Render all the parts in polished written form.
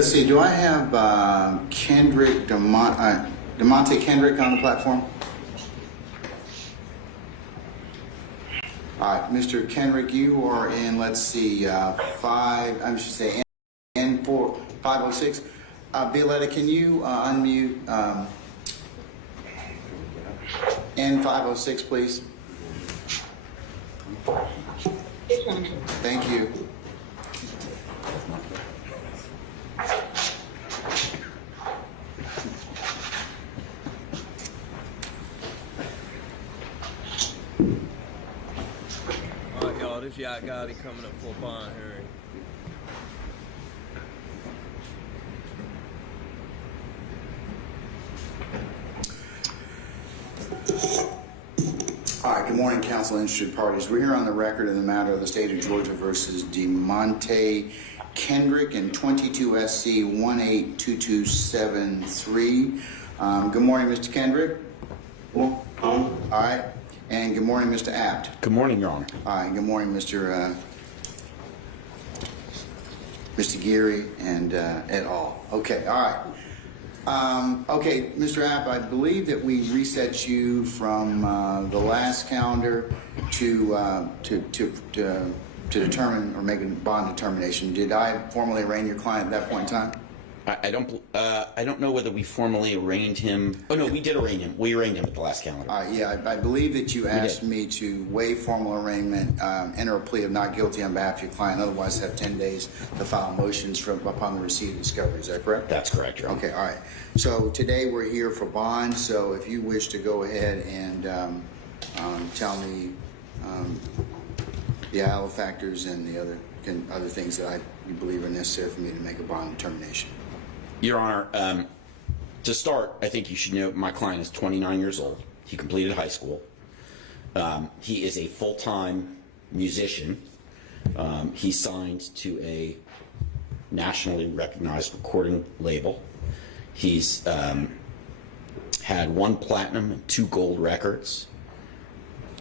Let's see, do I have DeMonte Kendrick on the platform? All right, Mr. Kendrick, you are in, let's see, N506. Violetta, can you unmute N506, please? Thank you. All right, y'all, this Yak Gotti coming up for a bond hearing. All right, good morning, council and interested parties. We're here on the record in the matter of the state of Georgia versus DeMonte Kendrick and 22 SC 182273. Good morning, Mr. Kendrick. All right, and good morning, Mr. Apt. Good morning, Your Honor. All right, good morning, Mr. Geary and et al. Okay, all right. Okay, Mr. App, I believe that we reset you from the last calendar to determine or make a bond determination. Did I formally arraign your client at that point in time? I don't know whether we formally arraigned him. Oh no, we did arraign him. We arraigned him at the last calendar. Yeah, I believe that you asked me to waive formal arraignment, enter a plea of not guilty on behalf of your client, otherwise have 10 days to file motions upon the receipt of discovery. Is that correct? That's correct, Your Honor. Okay, all right. So today we're here for bond. So if you wish to go ahead and tell me the IL factors and the other things that you believe are necessary for me to make a bond determination. Your Honor, to start, I think you should know my client is 29 years old. He completed high school. He is a full-time musician. He signed to a nationally recognized recording label. He's had 1 platinum and 2 gold records.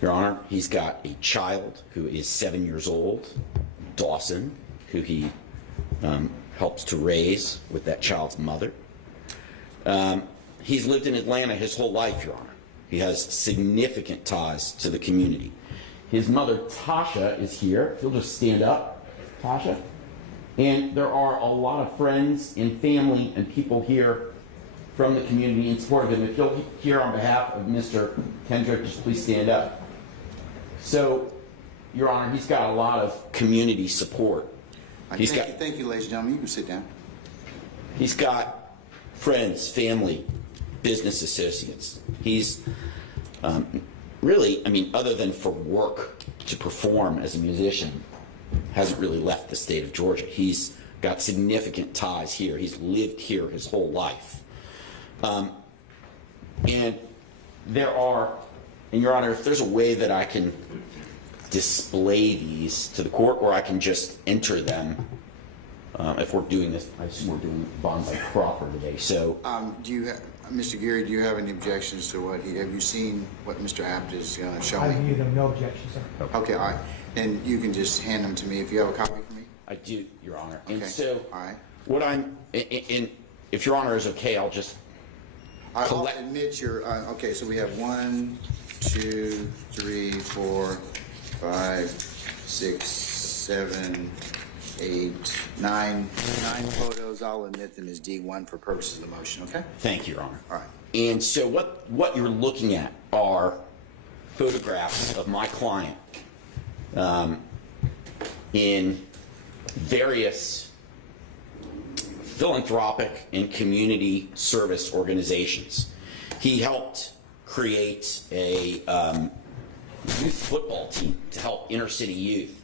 Your Honor, he's got a child who is 7 years old, Dawson, who he helps to raise with that child's mother. He's lived in Atlanta his whole life, Your Honor. He has significant ties to the community. His mother, Tasha, is here. If you'll just stand up, Tasha. And there are a lot of friends and family and people here from the community in support of him. If you'll hear on behalf of Mr. Kendrick, just please stand up. So, Your Honor, he's got a lot of community support. Thank you, ladies and gentlemen. You can sit down. He's got friends, family, business associates. He's really, I mean, other than for work to perform as a musician, hasn't really left the state of Georgia. He's got significant ties here. He's lived here his whole life. And there are, and Your Honor, if there's a way that I can display these to the court, or I can just enter them, if we're doing this, I assume we're doing bond by proffer today. So, do you, Mr. Geary, do you have any objections to what have you seen what Mr. Apt is going to show me? I view them no objections, sir. Okay, all right. And you can just hand them to me if you have a copy for me. I do, Your Honor. Okay. And so, all right. what I'm, if Your Honor is okay, I'll just I'll admit your. Okay, so we have 1, 2, 3, 4, 5, 6, 7, 8, 9 photos. I'll admit them as D1 for purposes of the motion. Okay. Thank you, Your Honor. All right. And so what you're looking at are photographs of my client in various philanthropic and community service organizations. He helped create a youth football team to help inner city youth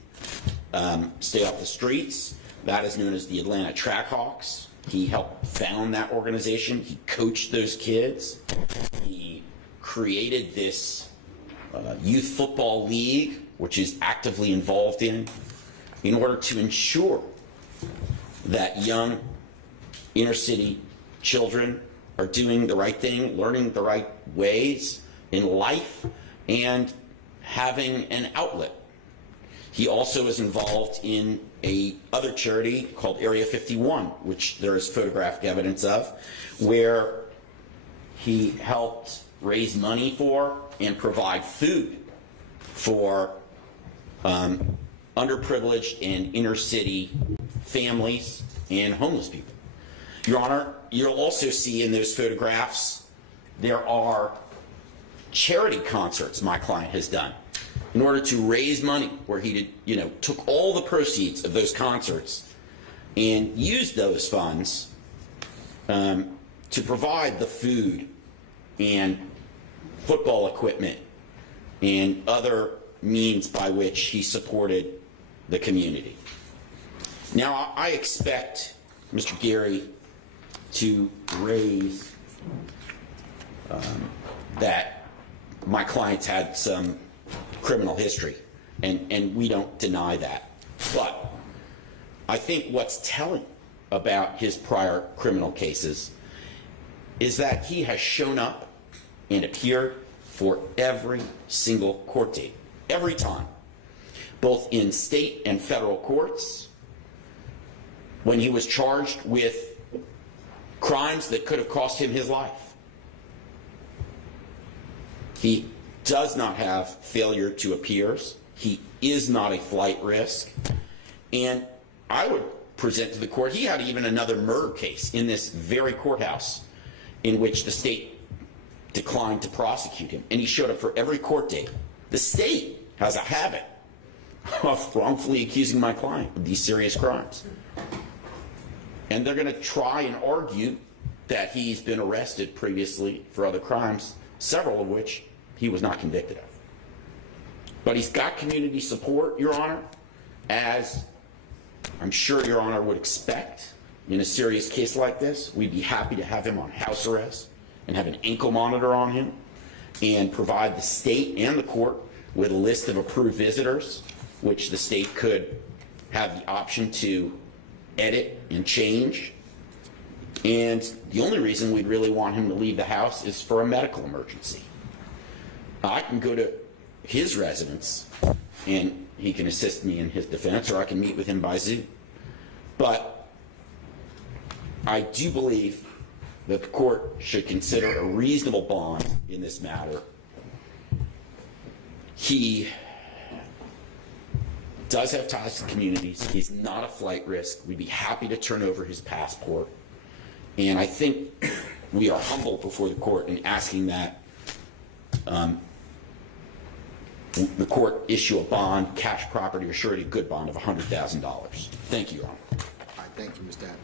stay off the streets. That is known as the Atlanta Trackhawks. He helped found that organization. He coached those kids. He created this youth football league, which is actively involved in order to ensure that young inner city children are doing the right thing, learning the right ways in life, and having an outlet. He also is involved in a other charity called Area 51, which there is photographic evidence of, where he helped raise money for and provide food for underprivileged and inner city families and homeless people. Your Honor, you'll also see in those photographs there are charity concerts my client has done in order to raise money, where he did, took all the proceeds of those concerts and used those funds to provide the food and football equipment and other means by which he supported the community. Now, I expect Mr. Gary to raise that my client's had some criminal history, and we don't deny that. But I think what's telling about his prior criminal cases is that he has shown up and appeared for every single court date, every time, both in state and federal courts, when he was charged with crimes that could have cost him his life. He does not have failure to appears. He is not a flight risk. And I would present to the court, he had even another murder case in this very courthouse in which the state declined to prosecute him. And he showed up for every court date. The state has a habit of wrongfully accusing my client of these serious crimes. And they're going to try and argue that he's been arrested previously for other crimes, several of which he was not convicted of. But he's got community support, Your Honor, as I'm sure Your Honor would expect in a serious case like this. We'd be happy to have him on house arrest and have an ankle monitor on him and provide the state and the court with a list of approved visitors, which the state could have the option to edit and change. And the only reason we'd really want him to leave the house is for a medical emergency. I can go to his residence and he can assist me in his defense, or I can meet with him by Zoom. But I do believe that the court should consider a reasonable bond in this matter. He does have ties to communities. He's not a flight risk. We'd be happy to turn over his passport. And I think we are humble before the court in asking that the court issue a bond, cash property or surety good bond of $100,000. Thank you, Your Honor. All right, thank you, Mr. Abbott.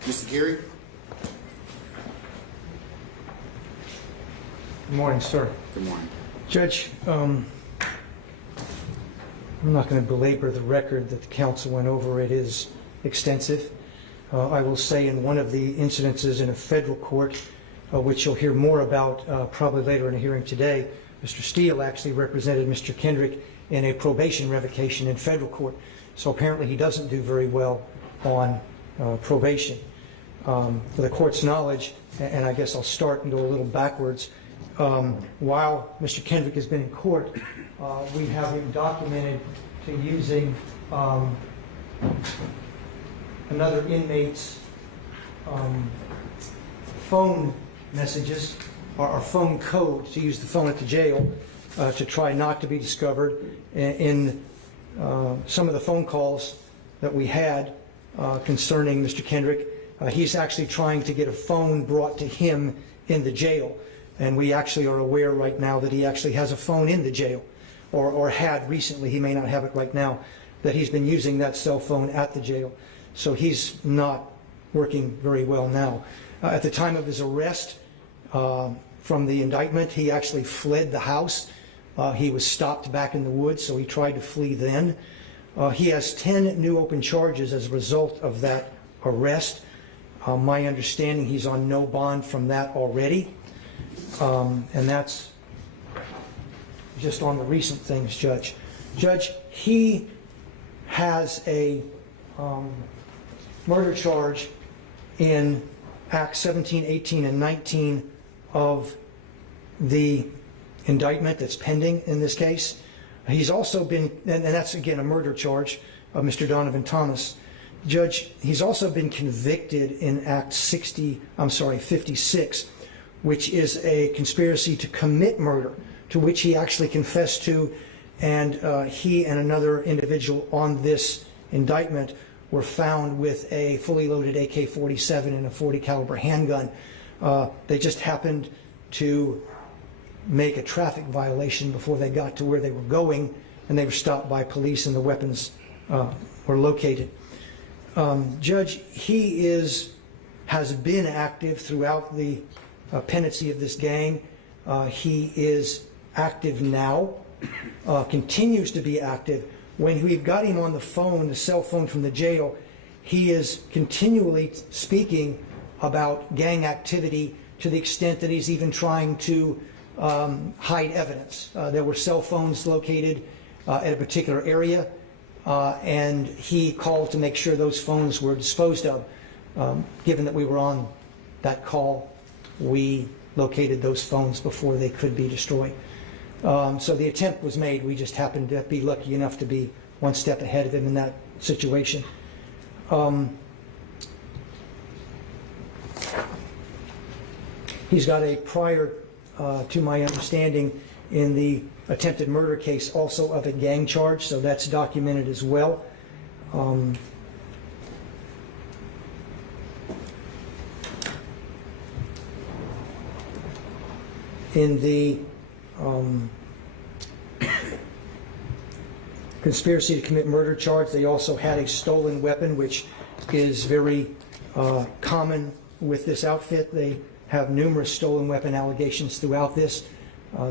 Mr. Geary? Good morning, sir. Good morning. Judge, I'm not going to belabor the record that the counsel went over. It is extensive. I will say in one of the incidences in a federal court, which you'll hear more about probably later in a hearing today, Mr. Steele actually represented Mr. Kendrick in a probation revocation in federal court. So apparently he doesn't do very well on probation. For the court's knowledge, and I guess I'll start and go a little backwards, while Mr. Kendrick has been in court, we have him documented to using another inmate's phone messages, or phone code, to use the phone at the jail to try not to be discovered. In some of the phone calls that we had concerning Mr. Kendrick, he's actually trying to get a phone brought to him in the jail. And we actually are aware right now that he actually has a phone in the jail, or had recently. He may not have it right now, that he's been using that cell phone at the jail. So he's not working very well now. At the time of his arrest, from the indictment, he actually fled the house. He was stopped back in the woods, so he tried to flee then. He has 10 new open charges as a result of that arrest. My understanding, he's on no bond from that already. And that's just on the recent things, Judge. Judge, he has a murder charge in Acts 17, 18, and 19 of the indictment that's pending in this case. He's also been, and that's again a murder charge of Mr. Donovan Thomas. Judge, he's also been convicted in Act 56, which is a conspiracy to commit murder, to which he actually confessed to, and he and another individual on this indictment were found with a fully loaded AK-47 and a .40 caliber handgun. They just happened to make a traffic violation before they got to where they were going, and they were stopped by police and the weapons were located. Judge, he has been active throughout the pendency of this gang. He is active now, continues to be active. When we've got him on the phone, the cell phone from the jail, he is continually speaking about gang activity to the extent that he's even trying to hide evidence. There were cell phones located at a particular area, and he called to make sure those phones were disposed of. Given that we were on that call, we located those phones before they could be destroyed. So the attempt was made. We just happened to be lucky enough to be one step ahead of him in that situation. He's got a prior, to my understanding, in the attempted murder case also of a gang charge, so that's documented as well. In the conspiracy to commit murder charge, they also had a stolen weapon, which is very common with this outfit. They have numerous stolen weapon allegations throughout this.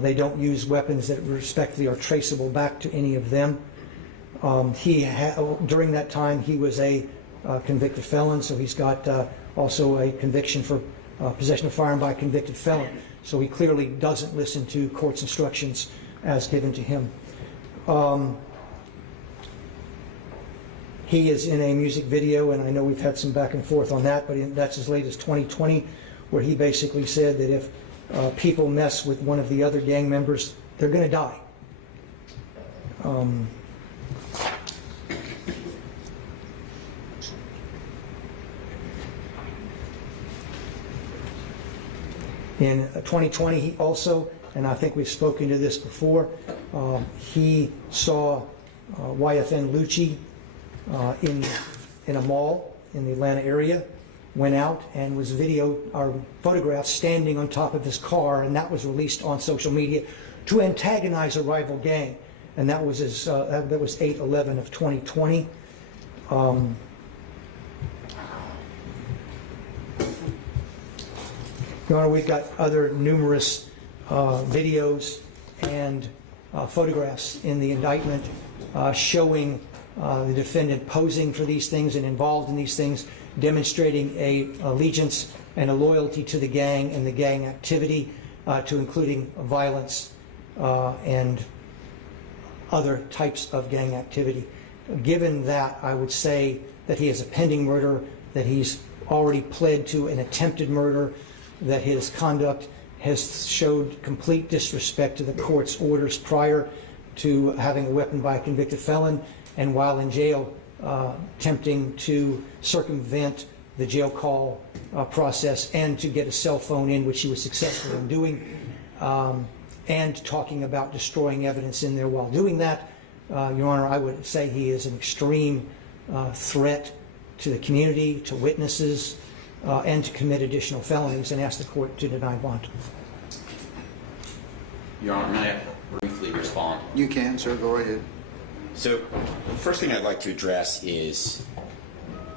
They don't use weapons that respectfully are traceable back to any of them. During that time, he was a convicted felon, so he's got also a conviction for possession of firearm by a convicted felon. So he clearly doesn't listen to court's instructions as given to him. He is in a music video, and I know we've had some back and forth on that, but that's as late as 2020, where he basically said that if people mess with one of the other gang members, they're going to die. In 2020, he also, and I think we've spoken to this before, he saw YFN Lucci in a mall in the Atlanta area, went out and was photographed standing on top of his car, and that was released on social media to antagonize a rival gang, and that was 8/11 of 2020. Your Honor, we've got other numerous videos and photographs in the indictment showing the defendant posing for these things and involved in these things, demonstrating a allegiance and a loyalty to the gang and the gang activity, to including violence and other types of gang activity. Given that, I would say that he is a pending murderer, that he's already pled to an attempted murder, that his conduct has showed complete disrespect to the court's orders prior to having a weapon by a convicted felon, and while in jail, attempting to circumvent the jail call process and to get a cell phone in, which he was successful in doing, and talking about destroying evidence in there while doing that. Your Honor, I would say he is an extreme threat to the community, to witnesses, and to commit additional felonies, and ask the court to deny bond. Your Honor, may I briefly respond? You can, sir. Go ahead. So the first thing I'd like to address is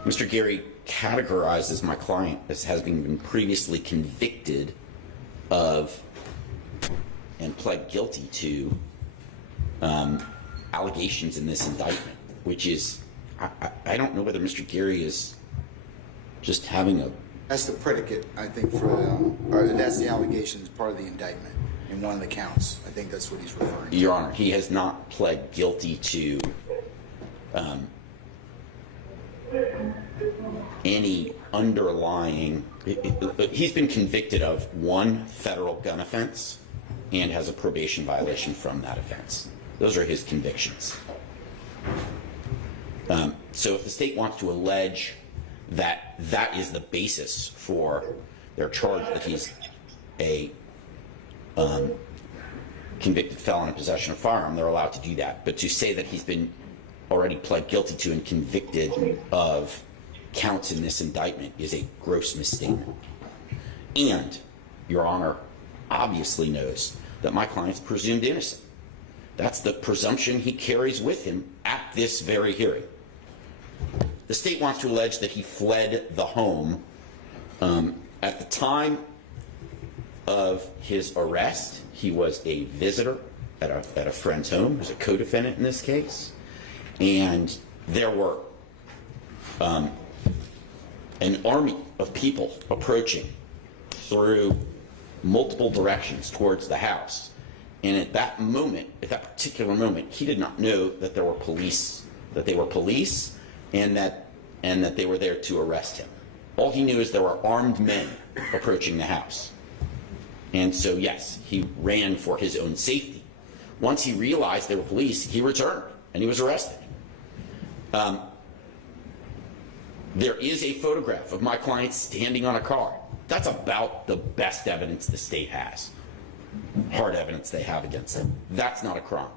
Mr. Gary categorizes my client as having been previously convicted of and pled guilty to allegations in this indictment, which is, I don't know whether Mr. Gary is just having a... That's the predicate, I think, or that's the allegations, part of the indictment in one of the counts. I think that's what he's referring to. Your Honor, he has not pled guilty to any underlying... He's been convicted of one federal gun offense and has a probation violation from that offense. Those are his convictions. So if the state wants to allege that that is the basis for their charge that he's a convicted felon in possession of a firearm, they're allowed to do that. But to say that he's been already pled guilty to and convicted of counts in this indictment is a gross misstatement. And Your Honor obviously knows that my client's presumed innocent. That's the presumption he carries with him at this very hearing. The state wants to allege that he fled the home at the time of his arrest. He was a visitor at a friend's home, who's a co-defendant in this case, and there were an army of people approaching through multiple directions towards the house. And at that moment, at that particular moment, he did not know that there were police, that they were police, and that they were there to arrest him. All he knew is there were armed men approaching the house. And so, yes, he ran for his own safety. Once he realized they were police, he returned and he was arrested. There is a photograph of my client standing on a car. That's about the best evidence the state has. Hard evidence they have against him. That's not a crime.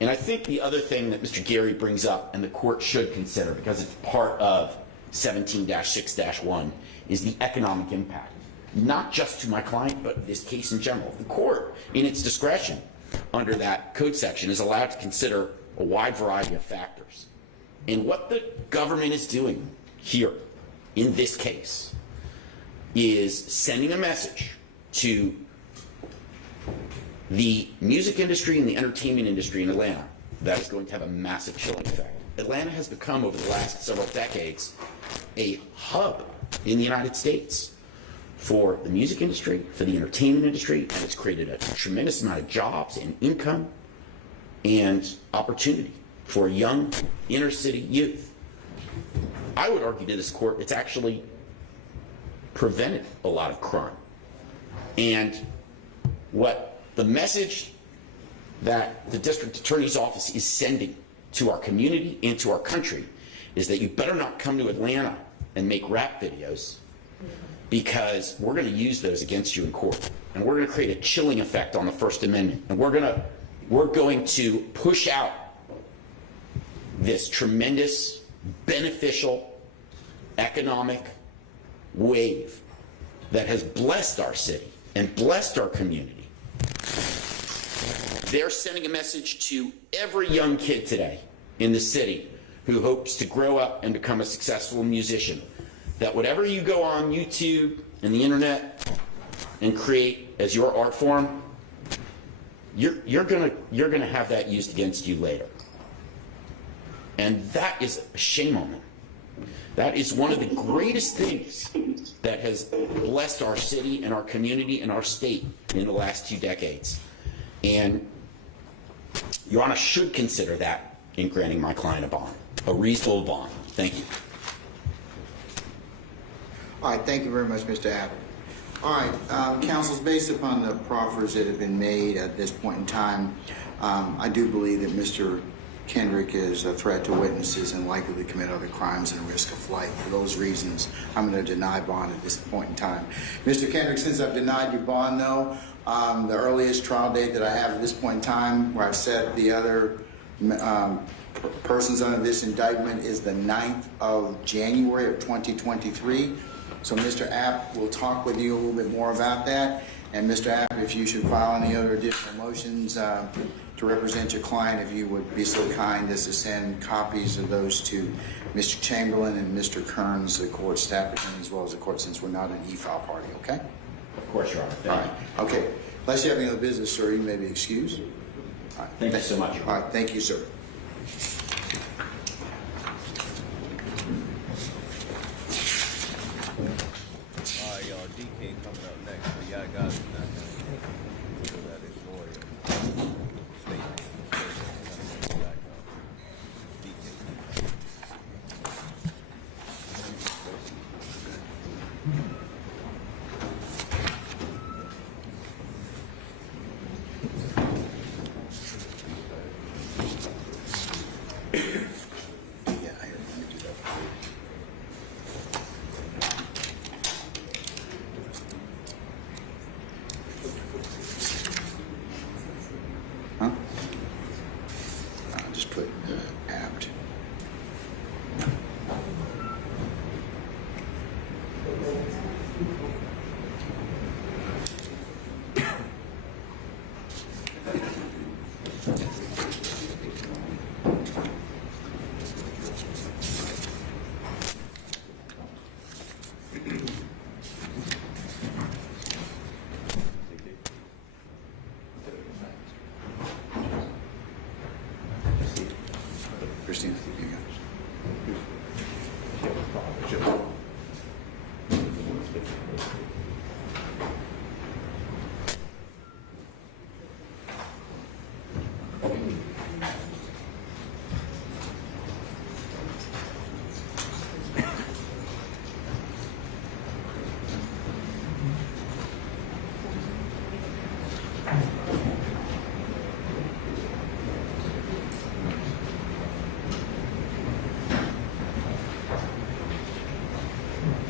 And I think the other thing that Mr. Gary brings up and the court should consider, because it's part of 17-6-1, is the economic impact. Not just to my client, but this case in general. The court, in its discretion, under that code section, is allowed to consider a wide variety of factors. And what the government is doing here, in this case, is sending a message to the music industry and the entertainment industry in Atlanta that is going to have a massive chilling effect. Atlanta has become, over the last several decades, a hub in the United States for the music industry, for the entertainment industry, and it's created a tremendous amount of jobs and income and opportunity for young inner city youth. I would argue to this court it's actually prevented a lot of crime. And what the message that the district attorney's office is sending to our community and to our country is that you better not come to Atlanta and make rap videos, because we're going to use those against you in court, and we're going to create a chilling effect on the First Amendment, and we're going to push out this tremendous beneficial economic wave that has blessed our city and blessed our community. They're sending a message to every young kid today in the city who hopes to grow up and become a successful musician, that whatever you go on YouTube and the internet and create as your art form, you're gonna have that used against you later. And that is a shame on them. That is one of the greatest things that has blessed our city and our community and our state in the last 2 decades. And Your Honor should consider that in granting my client a bond, a reasonable bond. Thank you. All right, thank you very much, Mr. Abbott. All right, counsels, based upon the proffers that have been made at this point in time, I do believe that Mr. Kendrick is a threat to witnesses and likely to commit other crimes and risk of flight. For those reasons, I'm going to deny bond at this point in time. Mr. Kendrick, since I've denied your bond, though, the earliest trial date that I have at this point in time, where I've set the other persons under this indictment, is the 9th of January of 2023. So Mr. App will talk with you a little bit more about that. And Mr. App, if you should file any other additional motions to represent your client, if you would be so kind as to send copies of those to Mr. Chamberlain and Mr. Kearns, the court staff attorney, as well as the court, since we're not an e-file party, okay? Of course, Your Honor. All right, okay. Unless you have any other business, sir, you may be excused. All right. Thank you so much. All right, thank you, sir. All right, y'all. DK coming up next, but Yak Gotti's not here. So that is lawyer. Statement. Yak DK.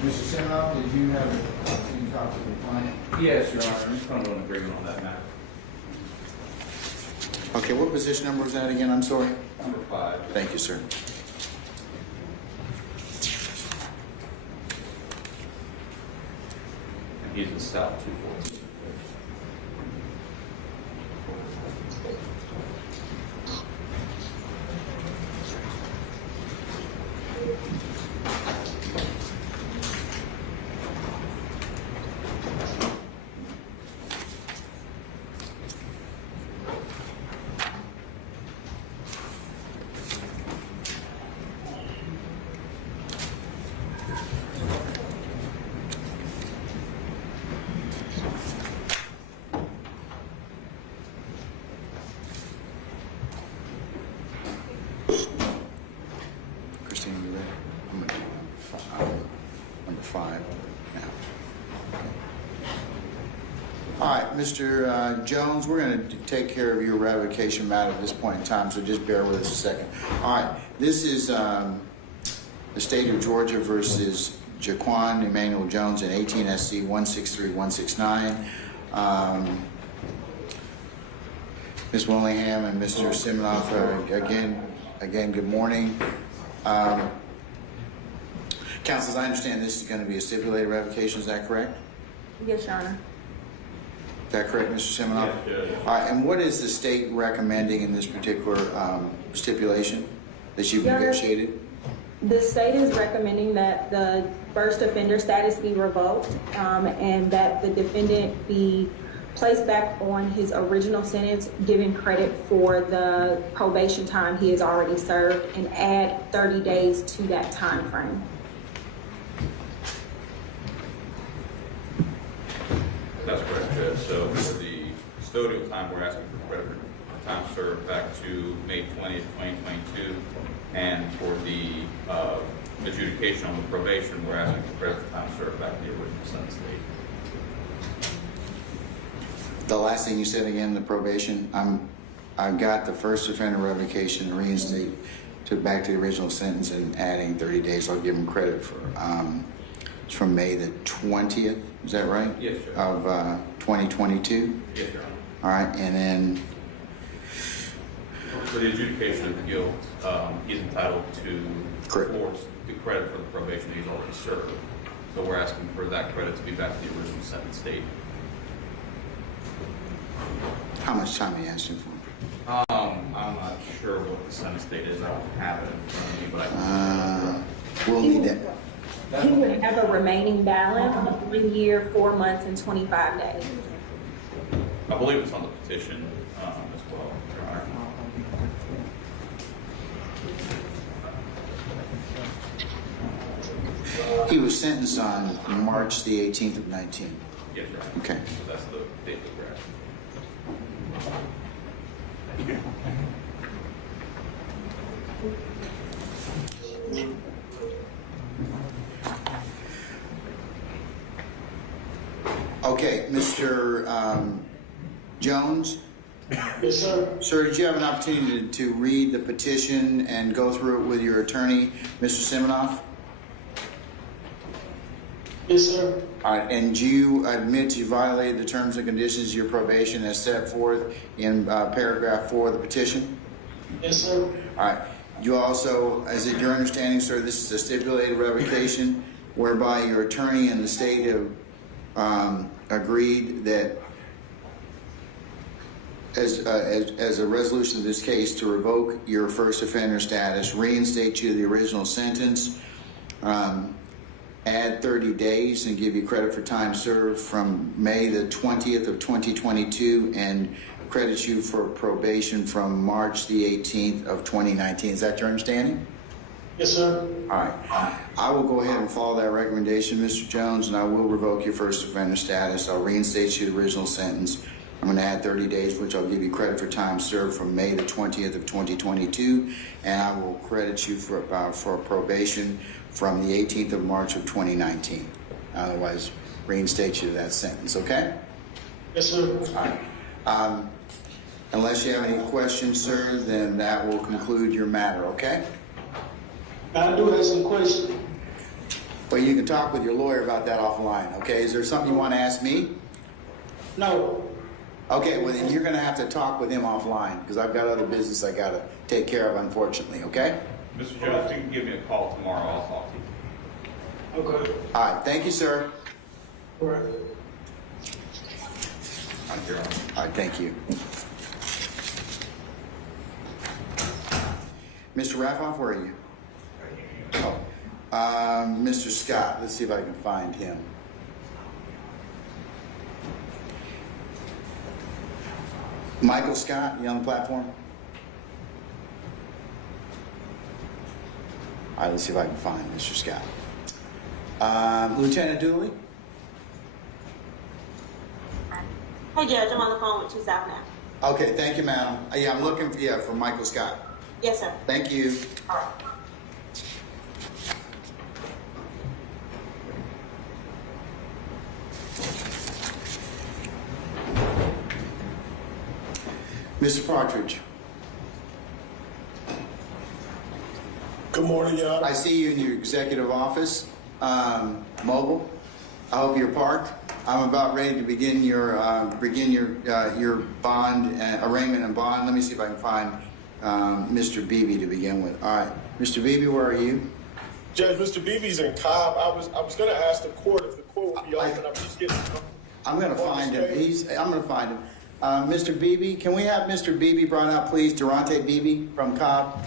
Mr. Siminoff, did you have a copy of the plan? Yes, Your Honor, I'm just going to an agreement on that matter. Okay, what position number was that again? I'm sorry. Number 5. Thank you, sir. And he's in South 214. Christine, you ready? I'm going to do number 5 now. Okay. All right, Mr. Jones, we're going to take care of your revocation matter at this point in time, so just bear with us a second. All right, this is the State of Georgia versus Jaquan Emmanuel Jones in 18 SC 163169. Ms. Willingham and Mr. Siminoff, again, good morning. Counsel, as I understand, this is going to be a stipulated revocation, is that correct? Yes, Your Honor. Is that correct, Mr. Siminoff? Yes. All right, and what is the state recommending in this particular stipulation that you've Your Honor, negotiated? The state is recommending that the first offender status be revoked and that the defendant be placed back on his original sentence, given credit for the probation time he has already served, and add 30 days to that time frame. That's correct, Judge. So for the custodial time, we're asking for credit for time served back to May 20th, 2022. And for the adjudication on the probation, we're asking for credit for time served back to the original sentence date. The last thing you said again, the probation, I've got the first offender revocation, reinstate back to the original sentence and adding 30 days. I'll give him credit for, it's from May the 20th, is that right? Yes, sir. Of 2022? Yes, Your Honor. All right, and then, For the adjudication of the guilt, he's entitled to Correct. the credit for the probation he's already served. So we're asking for that credit to be back to the original sentence date. how much time are you asking for? I'm not sure what the sentence date is. I don't have it in front of me, but I can. We'll need that. He would have a remaining balance of 1 year, 4 months, and 25 days. I believe it's on the petition as well, Your Honor. He was sentenced on March the 18th of 19. Yes, Your Honor. Okay. So that's the date that we're asking. Okay, Mr. Jones? Yes, sir. Sir, did you have an opportunity to read the petition and go through it with your attorney, Mr. Siminoff? Yes, sir. All right, and do you admit you violated the terms and conditions of your probation as set forth in paragraph 4 of the petition? Yes, sir. All right. You also, is it your understanding, sir, this is a stipulated revocation whereby your attorney and the state have agreed that as a resolution of this case to revoke your first offender status, reinstate you to the original sentence, add 30 days and give you credit for time served from May the 20th of 2022 and credit you for probation from March the 18th of 2019. Is that your understanding? Yes, sir. All right. I will go ahead and follow that recommendation, Mr. Jones, and I will revoke your first offender status. I'll reinstate you to the original sentence. I'm going to add 30 days, which I'll give you credit for time served from May the 20th of 2022, and I will credit you for probation from the 18th of March of 2019. Otherwise, reinstate you to that sentence, okay? Yes, sir. All right. Unless you have any questions, sir, then that will conclude your matter, okay? I do have some questions. Well, you can talk with your lawyer about that offline, okay? Is there something you want to ask me? No. Okay, well, then you're going to have to talk with him offline, because I've got other business I got to take care of, unfortunately, okay? Mr. Jones, you can give me a call tomorrow, I'll talk to you. Okay. All right, thank you, sir. All right. I'm here. All right, thank you. Mr. Raffoff, where are you? Oh, Mr. Scott, let's see if I can find him. Michael Scott, you on the platform? All right, let's see if I can find Mr. Scott. Lieutenant Dooley? Hey, Judge, I'm on the phone with Chief South now. Okay, thank you, madam. Yeah, I'm looking for Michael Scott. Yes, sir. Thank you. All right. Mr. Partridge, Good morning, y'all. I see you in your executive office, mobile. I hope you're parked. I'm about ready to begin your bond arraignment and bond. Let me see if I can find Mr. Beebe to begin with. All right, Mr. Beebe, where are you? Judge, Mr. Beebe's in Cobb. I was going to ask the court if the court would be open. I'm just getting. I'm going to find him. I'm going to find him. Mr. Beebe, can we have Mr. Beebe brought out, please? Durante Beebe from Cobb.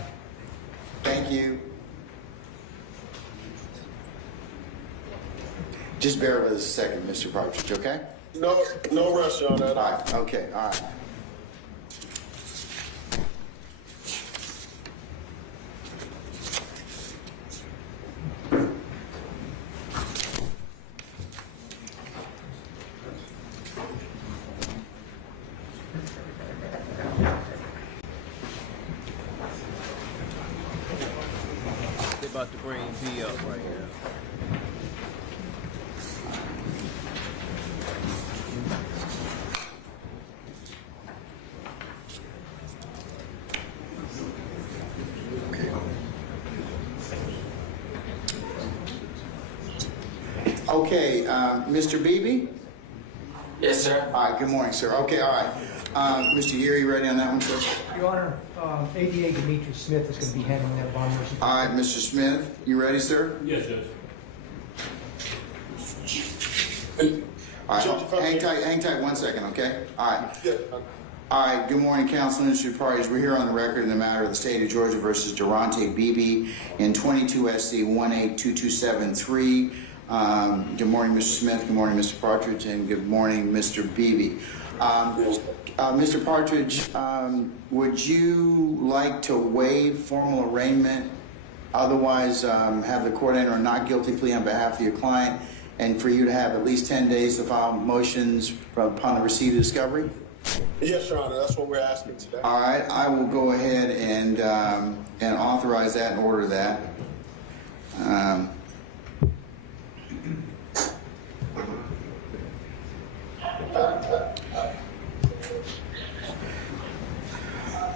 Thank you. Just bear with us a second, Mr. Partridge, okay? No rush on that. All right, okay, all right. They're about to bring B up right now. Okay, Mr. Beebe? Yes, sir. All right, good morning, sir. Okay, all right. Mr. Geary, you ready on that one, sir? Your Honor, ADA Demetrius Smith is going to be handling that bond motion. All right, Mr. Smith, you ready, sir? Yes, Judge. All right, Judge, if I may- hang tight 1 second, okay? All right. Yeah. All right, good morning, counsel and interested parties. We're here on the record in the matter of the state of Georgia versus Durante Beebe in 22 SC 182273. Good morning, Mr. Smith. Good morning, Mr. Partridge, and good morning, Mr. Beebe. Mr. Partridge, would you like to waive formal arraignment, otherwise have the court enter a not guilty plea on behalf of your client, and for you to have at least 10 days to file motions upon the receipt of discovery? Yes, Your Honor. That's what we're asking today. All right, I will go ahead and authorize that and order that.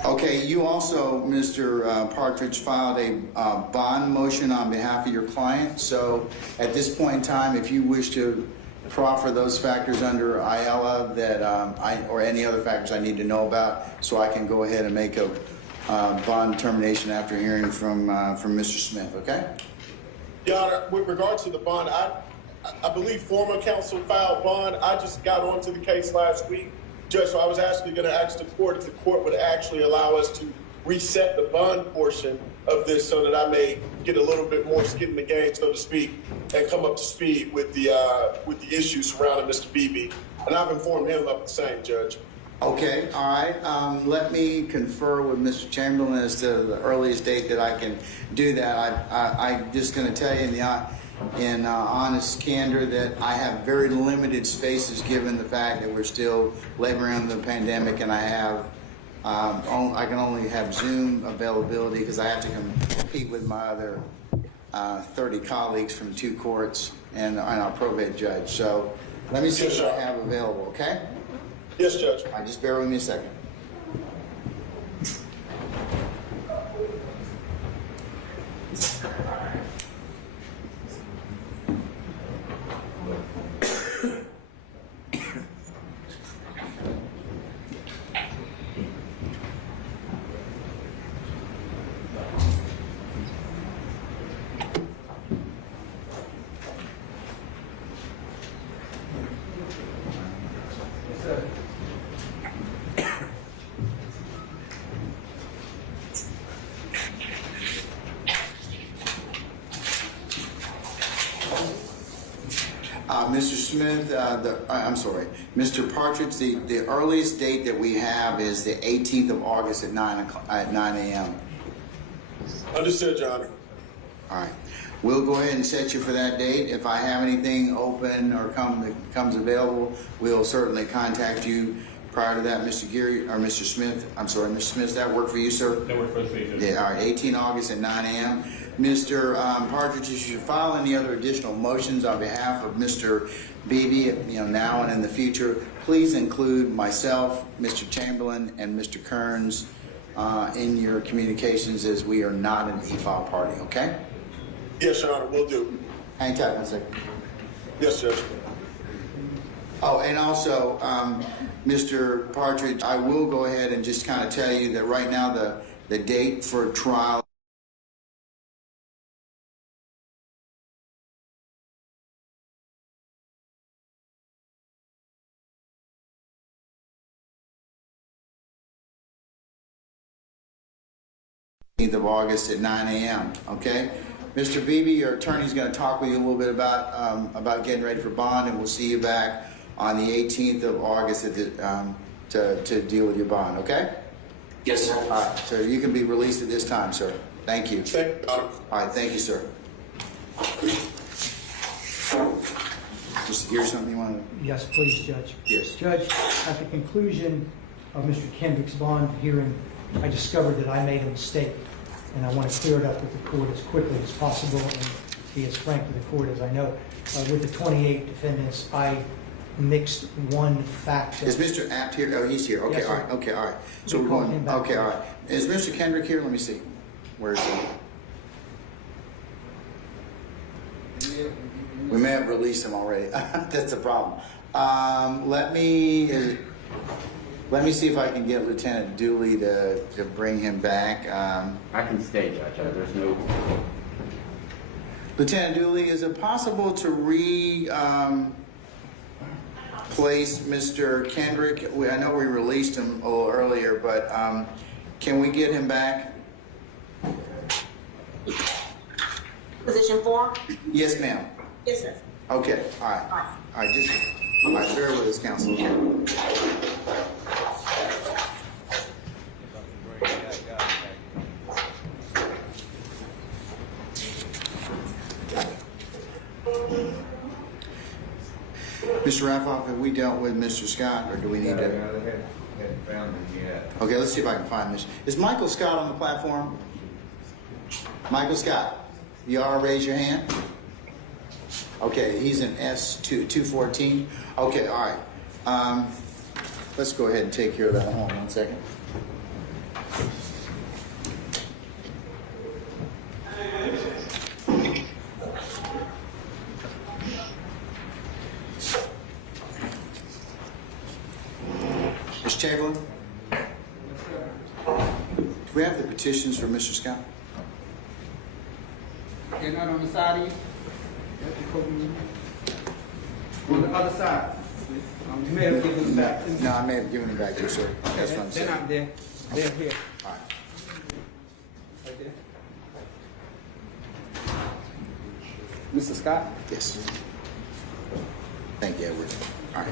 Okay, you also, Mr. Partridge, filed a bond motion on behalf of your client. So at this point in time, if you wish to proffer those factors under IELA that or any other factors I need to know about, so I can go ahead and make a bond determination after hearing from Mr. Smith, okay? Your Honor, with regard to the bond, I believe former counsel filed bond. I just got onto the case last week, Judge, so I was actually going to ask the court if the court would actually allow us to reset the bond portion of this so that I may get a little bit more skin in the game, so to speak, and come up to speed with the issues surrounding Mr. Beebe. And I've informed him of the same, Judge. Okay, all right. Let me confer with Mr. Chamberlain as to the earliest date that I can do that. I'm just going to tell you in honest candor that I have very limited spaces given the fact that we're still laboring under the pandemic, and I can only have Zoom availability because I have to compete with my other 30 colleagues from 2 courts and our probate judge. So let me see what I have available, okay? Yes, Judge. All right, just bear with me a second. Mr. Smith, I'm sorry, Mr. Partridge, the earliest date that we have is the 18th of August at 9 a.m. Understood, Your Honor. All right. We'll go ahead and set you for that date. If I have anything open or comes available, we'll certainly contact you. Prior to that, Mr. Geary, or Mr. Smith, I'm sorry, Mr. Smith, does that work for you, sir? That works for us, too. Yeah, all right, 18 August at 9 a.m. Mr. Partridge, you should file any other additional motions on behalf of Mr. Beebe, now and in the future. Please include myself, Mr. Chamberlain, and Mr. Kearns in your communications, as we are not an e-file party, okay? Yes, Your Honor, will do. Hang tight one second. Yes, Judge. Oh, and also, Mr. Partridge, I will go ahead and just kind of tell you that right now the date for trial of August at 9 a.m. Okay, Mr. Beebe, your attorney's going to talk with you a little bit about getting ready for bond, and we'll see you back on the 18th of August at the, to deal with your bond. Okay. Yes, sir. All right, so you can be released at this time, sir. Thank you. Thank you, Your Honor. All right, thank you, sir. Mr. Geary, something you want to? Yes, please, Judge. Yes. Judge, at the conclusion of Mr. Kendrick's bond hearing, I discovered that I made a mistake, and I want to clear it up with the court as quickly as possible and be as frank with the court as I know. With the 28 defendants, I mixed one fact. Is Mr. Apt here? Oh, he's here. Okay, Yes, all sir. right. Okay, all right. So We we're call going. him back. Okay, all right. Is Mr. Kendrick here? Let me see. Where is he? We may have released him already. That's the problem. Let me see if I can get Lieutenant Dooley to bring him back. I can stay, Judge. There's no. Lieutenant Dooley, is it possible to place Mr. Kendrick? I know we released him a little earlier, but can we get him back? Position 4? Yes, ma'am. Yes, sir. Okay, all right. All right, just, all right, bear with us, counsel. About to bring Yak Gotti back. Mr. Raffoff, have we dealt with Mr. Scott, or do we need to? Hadn't found him yet. Okay, let's see if I can find this. Is Michael Scott on the platform? Michael Scott, you all raise your hand? Okay, he's in S214. Okay, all right. Let's go ahead and take care of that. Hold on one second. Mr. Chamberlain? Do we have the petitions for Mr. Scott? They're not on the side of you? On the other side. You may have given them back to me. No, I may have given it back to you, sir. That's what I'm They're saying. not there. They're here. All right. Right there. Mr. Scott? Yes. Thank you, Edward. All right.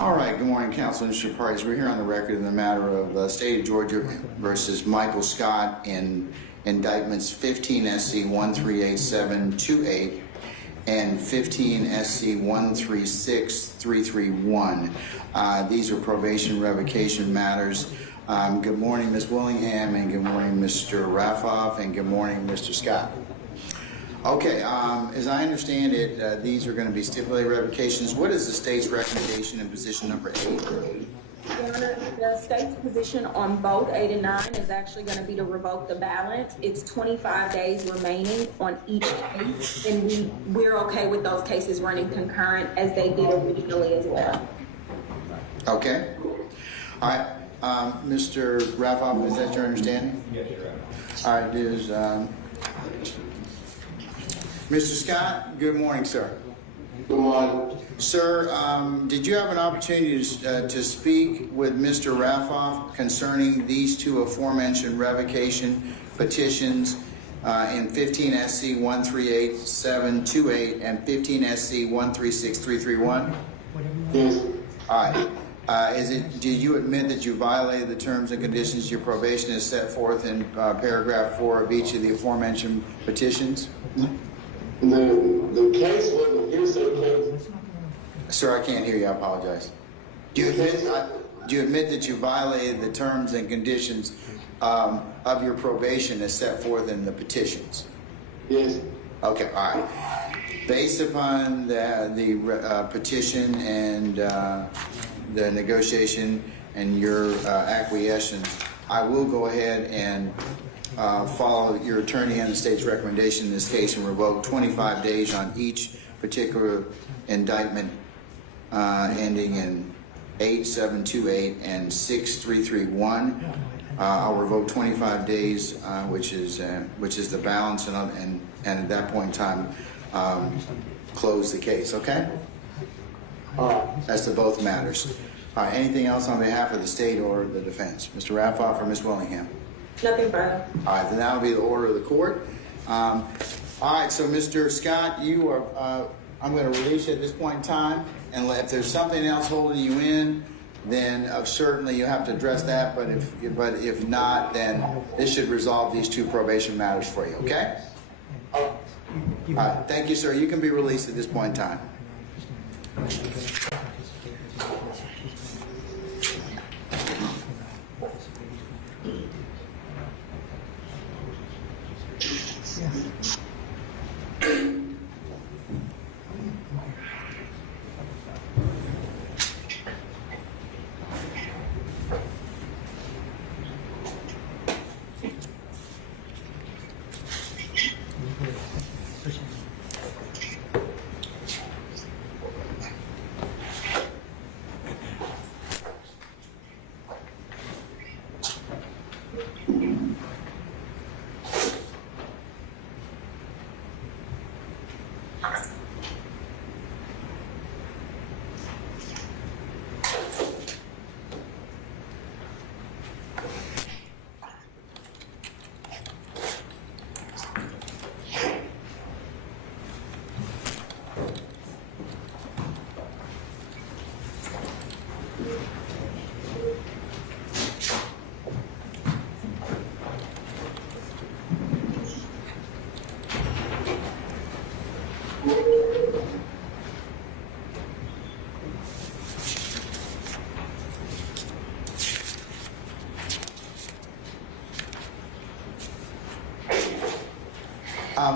All right, good morning, Council and Mr. Parties. We're here on the record in the matter of State of Georgia versus Michael Scott in indictments 15 SC 138728 and 15 SC 136331. These are probation revocation matters. Good morning, Ms. Willingham, and good morning, Mr. Raffoff, and good morning, Mr. Scott. Okay, as I understand it, these are going to be stipulated revocations. What is the state's recommendation in position number 8? Your Honor, the state's position on both 8 and 9 is actually going to be to revoke the balance. It's 25 days remaining on each case, and we're okay with those cases running concurrent as they did originally as well. Okay. All right, Mr. Ralphoff, is that your understanding? Yes, Your Honor. All right, is Mr. Scott, good morning, sir. Good morning. Sir, did you have an opportunity to speak with Mr. Ralphoff concerning these two aforementioned revocation petitions in 15 SC 138728 and 15 SC 136331? Yes. All right. Did you admit that you violated the terms and conditions of your probation as set forth in paragraph 4 of each of the aforementioned petitions? The case was a hearsay case. Sir, I can't hear you. I apologize. Do you admit that you violated the terms and conditions of your probation as set forth in the petitions? Yes. Okay, all right. Based upon the petition and the negotiation and your acquiescence, I will go ahead and follow your attorney and the state's recommendation in this case and revoke 25 days on each particular indictment ending in 8728 and 6331. I'll revoke 25 days, which is the balance, and at that point in time, close the case. Okay? As to both matters. Anything else on behalf of the state or the defense, Mr. Raffoff or Ms. Willingham? Nothing further. All right, then that'll be the order of the court. All right, so Mr. Scott, you are. I'm going to release you at this point in time, and if there's something else holding you in, then certainly you have to address that. But if not, then this should resolve these two probation matters for you. Okay? All right, thank you, sir. You can be released at this point in time.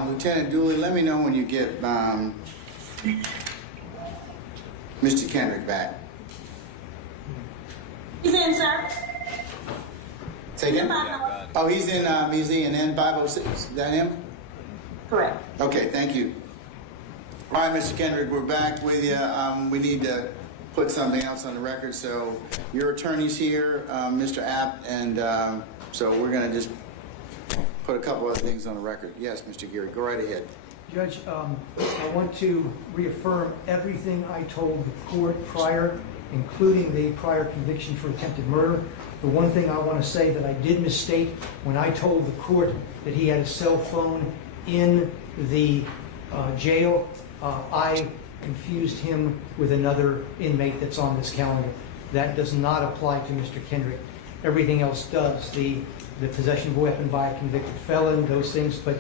Lieutenant Dooley, let me know when you get Mr. Kendrick back. He's in, sir. Say again? Yeah, Oh, he's in N506. Is that him? Correct. Okay, thank you. All right, Mr. Kendrick, we're back with you. We need to put something else on the record. So your attorney's here, Mr. Apt, and so we're going to just put a couple other things on the record. Yes, Mr. Geary, go right ahead. Judge, I want to reaffirm everything I told the court prior, including the prior conviction for attempted murder. The one thing I want to say that I did misstate when I told the court that he had a cell phone in the jail, I confused him with another inmate that's on this calendar. That does not apply to Mr. Kendrick. Everything else does. The possession of a weapon by a convicted felon, those things, but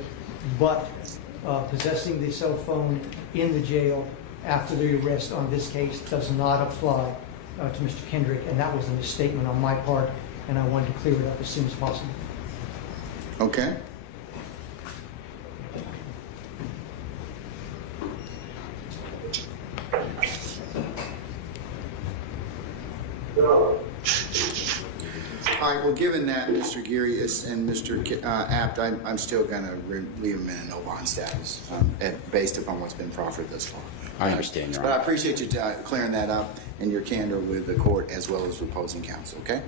possessing the cell phone in the jail after the arrest on this case does not apply to Mr. Kendrick, and that was a misstatement on my part, and I wanted to clear it up as soon as possible. Okay. All right, well, given that, Mr. Geary and Mr. Apt, I'm still going to leave him in a no bond status based upon what's been proffered thus far. I understand, Your But I Honor. appreciate you clearing that up and your candor with the court as well as the opposing counsel, okay?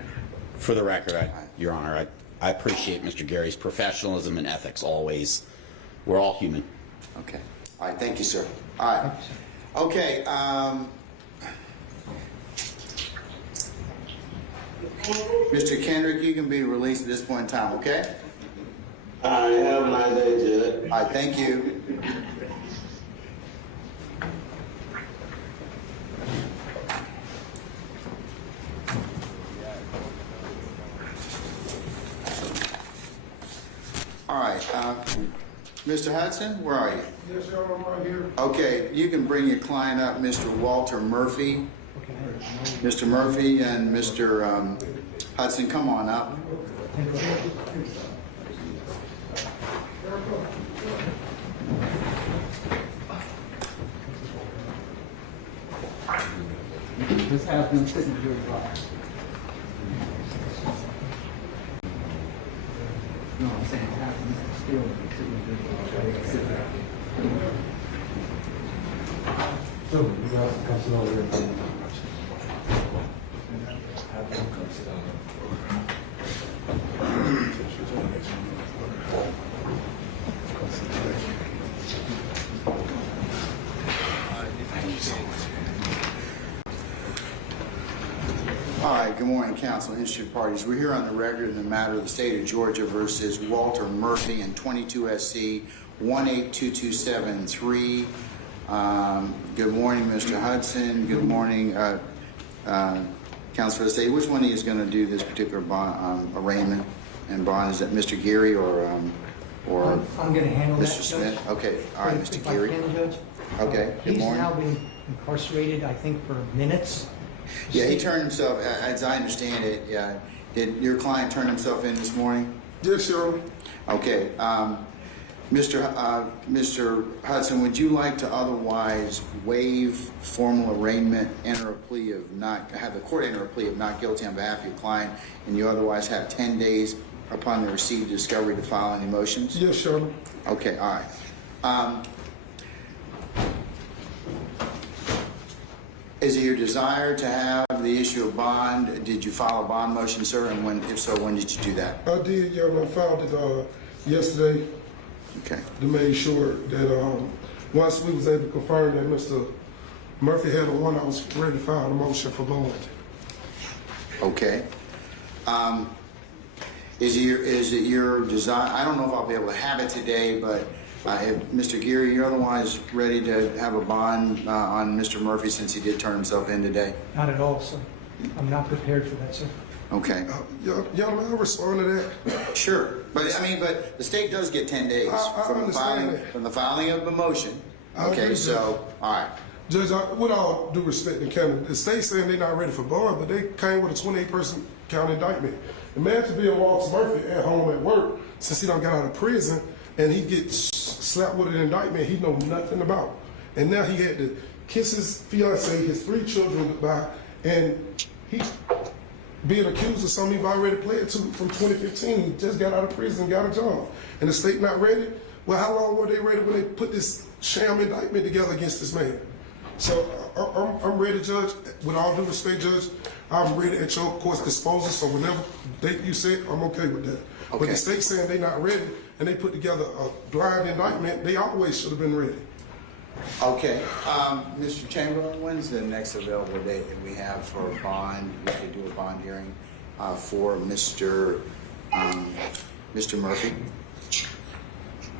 For the record, Your Honor, I appreciate Mr. Gary's professionalism and ethics always. We're all human. Okay. All right, thank you, sir. All right. Okay, Mr. Kendrick, you can be released at this point in time, okay? I have a nice day, Judge. All right, thank you. All right, Mr. Hudson, where are you? Yes, sir, I'm right here. Okay, you can bring your client up, Mr. Walter Murphy. Mr. Murphy and Mr. Hudson, come on up. Just have them sit in your box. No, I'm saying have them still sit in your box. Sit there. So, you guys come sit over here. Have them come sit down. All right, good morning, council, interested parties. We're here on the record in the matter of the state of Georgia versus Walter Murphy and 22 SC 18227-3. Good morning, Mr. Hudson. Good morning, Council for the State. Which one of you is going to do this particular bond, arraignment and bond? Is that Mr. Geary or I'm going to handle that, Mr. Smith? Judge. Okay, all right, If Mr. I Geary. can, Judge. Okay, good He's morning. now been incarcerated, I think, for minutes. Yeah, he turned himself, as I understand it, did your client turn himself in this morning? Yes, sir. Okay, Mr. Hudson, would you like to otherwise waive formal arraignment, enter a plea of not, have the court enter a plea of not guilty on behalf of your client, and you otherwise have 10 days upon the receipt of discovery to file any motions? Yes, sir. Okay, all right. Is it your desire to have the issue of bond? Did you file a bond motion, sir? And when, if so, when did you do that? I did, Your Honor. I filed it yesterday Okay. to make sure that once we was able to confirm that Mr. Murphy had a warrant, I was ready to file a motion for bond. Okay. Is it your desire? I don't know if I'll be able to have it today, but if Mr. Geary, you're otherwise ready to have a bond on Mr. Murphy since he did turn himself in today? Not at all, sir. I'm not prepared for that, sir. Okay. Your Honor, I respond to that. Sure. But the state does get 10 days I from understand that. the filing of the motion. I Okay, agree. so, all right. Judge, with all due respect to county, the state saying they're not ready for bond, but they came with a 28-person county indictment. Imagine being Walter Murphy at home at work since he done got out of prison and he gets slapped with an indictment he know nothing about. And now he had to kiss his fiancée, his 3 children goodbye, and he being accused of something he's already pled to from 2015. He just got out of prison, got a job. And the state not ready? Well, how long were they ready when they put this sham indictment together against this man? So I'm ready, Judge. With all due respect, Judge, I'm ready at your court's disposal. So whenever date you set, I'm okay with that. Okay. But the state saying they not ready and they put together a blind indictment, they always should have been ready. Okay. Mr. Chamberlain, when's the next available date that we have for a bond? We could do a bond hearing for Mr. Murphy.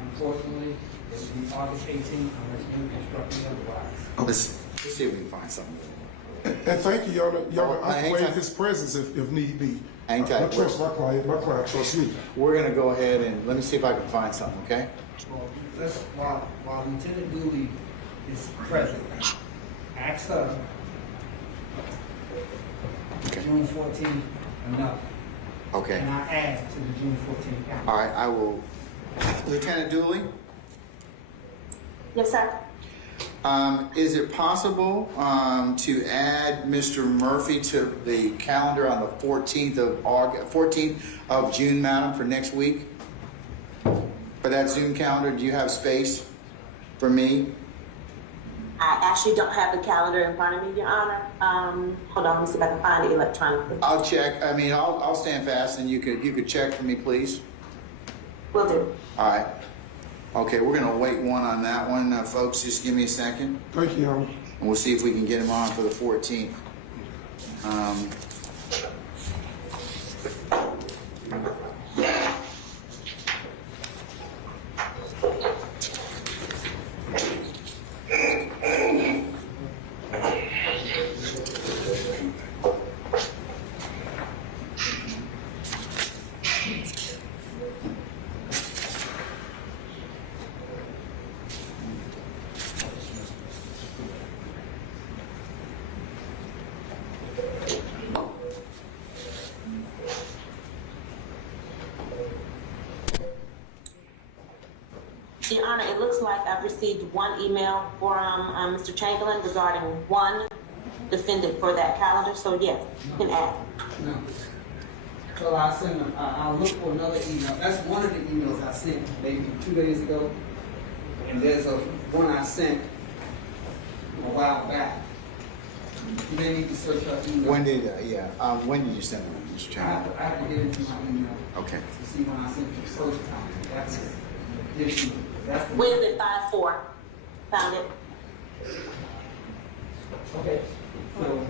Unfortunately, it will be August 18th unless you instruct me otherwise. Let's see if we can find something. And thank you, Your Honor. Your Honor, I hang can waive tight. his presence if need be. Hang tight. I trust my client. My client trusts me. We're going to go ahead and let me see if I can find something, okay? Well, while Lieutenant Dooley is present, ask her, Okay. June 14th, enough. Okay. And I add to the June 14th count. All right, I will. Lieutenant Dooley, Yes, sir. Is it possible to add Mr. Murphy to the calendar on the 14th of August, 14th of June, madam, for next week? For that Zoom calendar, do you have space for me? I actually don't have the calendar in front of me, Your Honor. Hold on, let me see if I can find it electronically. I'll check. I mean, I'll stand fast, and you could check for me, please. Will do. All right. Okay, we're gonna wait one on that one, folks. Just give me a second, Thank you, Your Honor. and we'll see if we can get him on for the 14th. Your Honor, it looks like I've received one email from Mr. Chamberlain regarding one defendant for that calendar, so yes, you can add. No. So I'll look for another email. That's one of the emails I sent maybe 2 days ago. And there's one I sent a while back. You may need to search up email. When did you send it, Mr. I Chairman? have to get into my email Okay. to see when I sent it the first time. That's the issue. That's the Wednesday, 5/4. Found it. Okay. So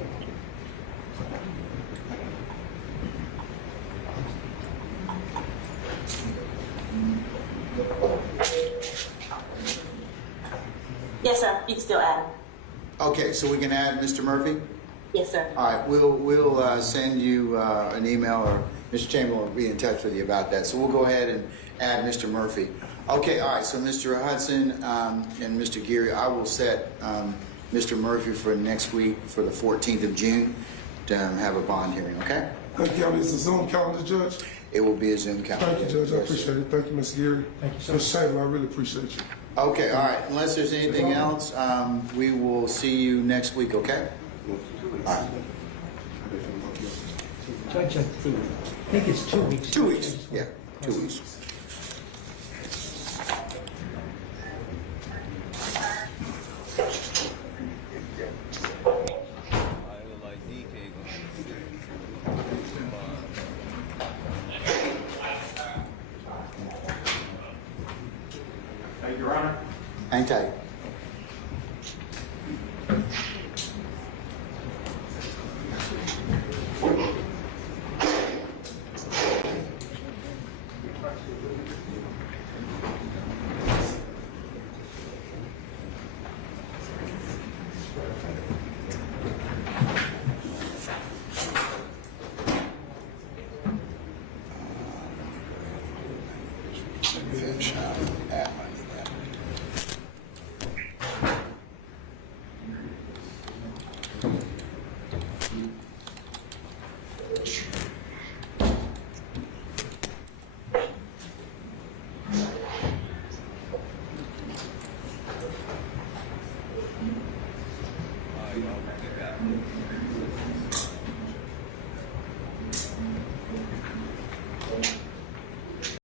Yes, sir. You can still add him. Okay, so we can add Mr. Murphy? Yes, sir. All right, we'll send you an email, or Mr. Chamberlain will be in touch with you about that. So we'll go ahead and add Mr. Murphy. Okay, all right, so Mr. Hudson and Mr. Geary, I will set Mr. Murphy for next week for the 14th of June to have a bond hearing, okay? Thank you, Your Honor. It's a Zoom calendar, Judge. It will be a Zoom calendar. Thank you, Judge. I Yes, sir. appreciate it. Thank you, Ms. Geary. Thank you, sir. Mr. Chamberlain, I really appreciate you. Okay, all right, unless there's anything else, we will see you next week, okay? All right. Judge, I think it's 2 weeks. 2 weeks, yeah, 2 weeks. I look like DK gonna have to sit for 2 weeks. Hang tight.